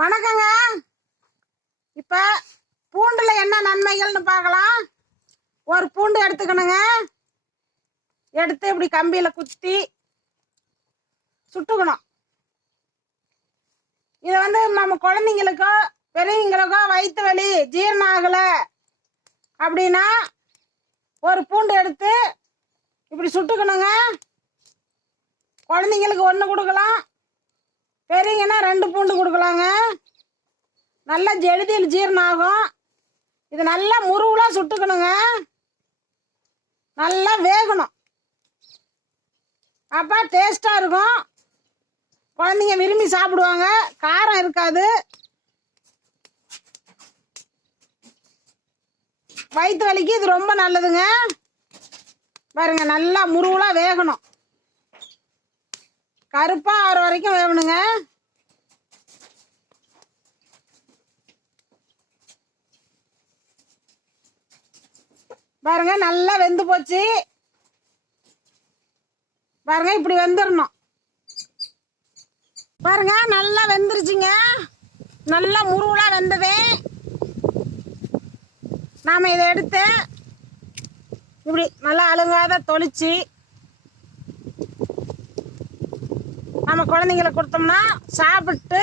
வணக்கங்க. இப்ப பூண்டுல என்ன நன்மைகள்னு பார்க்கலாம். ஒரு பூண்டு எடுத்துக்கணுங்க. எடுத்து இப்படி கம்பியில குத்தி சுட்டுக்கணும். இதை நம்ம குழந்தைங்களுக்கோ பெரியவங்களுக்கோ வயிற்று வலி ஜீரணம் ஆகலை அப்படின்னா ஒரு பூண்டு எடுத்து இப்படி சுட்டுக்கணுங்க. குழந்தைங்களுக்கு 1 கொடுக்கலாம், பெரியங்கன்னா 2 பூண்டு கொடுக்கலாங்க. நல்லா எளிதில் ஜீரணம் ஆகும். இது நல்லா முருவலாக சுட்டுக்கணுங்க. நல்லா வேகணும், அப்போ டேஸ்ட்டாக இருக்கும். குழந்தைங்க விரும்பி சாப்பிடுவாங்க. காரம் இருக்காது. வயிற்று வலிக்கு இது ரொம்ப நல்லதுங்க. பாருங்க, நல்லா முருவலாக வேகணும். கருப்பாக ஆகிற வரைக்கும் வேகணுங்க. பாருங்க, நல்லா வெந்து போச்சு. பாருங்க, இப்படி வெந்துடணும். பாருங்க, நல்லா வெந்துருச்சுங்க. நல்லா முருவலா வெந்தது. நாம இதை எடுத்து இப்படி நல்லா அழுங்காத தொளிச்சு நம்ம குழந்தைங்களுக்கு கொடுத்தோம்னா சாப்பிட்டு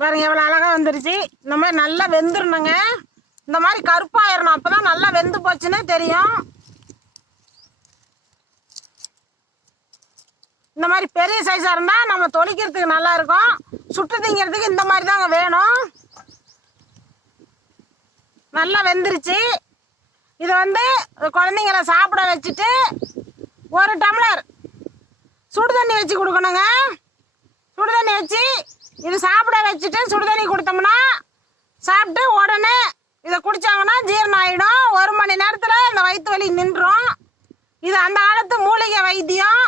பாருங்க எவ்வளோ அழகாக வந்துருச்சு. இந்த மாதிரி நல்லா வெந்துடணுங்க. இந்த மாதிரி கருப்பாயிடணும். அப்போ தான் நல்லா வெந்து போச்சுன்னே தெரியும். இந்த மாதிரி பெரிய சைஸாக இருந்தால் நம்ம தொளிக்கிறதுக்கு நல்லா இருக்கும். சுட்டு திங்கிறதுக்கு இந்த மாதிரி தாங்க வேணும். நல்லா வெந்துருச்சு. இதை குழந்தைங்களை சாப்பிட வச்சுட்டு 1 டம்ளர் சுடு தண்ணி வச்சு கொடுக்கணுங்க. சுடு தண்ணி வச்சு இது சாப்பிட வச்சுட்டு சுடு தண்ணி கொடுத்தோம்னா சாப்பிட்டு உடனே இதை குடித்தாங்கன்னா ஜீரணம் ஆகிடும். 1 மணி நேரத்தில் இந்த வயிற்று வலி நின்றுடும். இது அந்த காலத்து மூலிகை வைத்தியம்.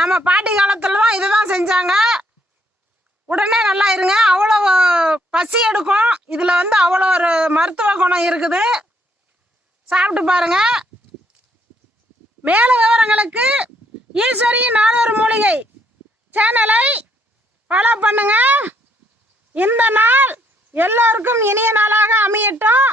நம்ம பாட்டி காலத்தில் தான் இதை தான் செஞ்சாங்க. உடனே நல்லா இருங்க. அவ்வளோ பசி எடுக்கும். இதில் அவ்வளோ ஒரு மருத்துவ குணம் இருக்குது. சாப்பிட்டு பாருங்க. மேல விவரங்களுக்கு ஈஸ்வரி நாளொரு மூலிகை சேனலை ஃபாலோ பண்ணுங்க. இந்த நாள் எல்லோருக்கும் இனிய நாளாக அமையட்டும்.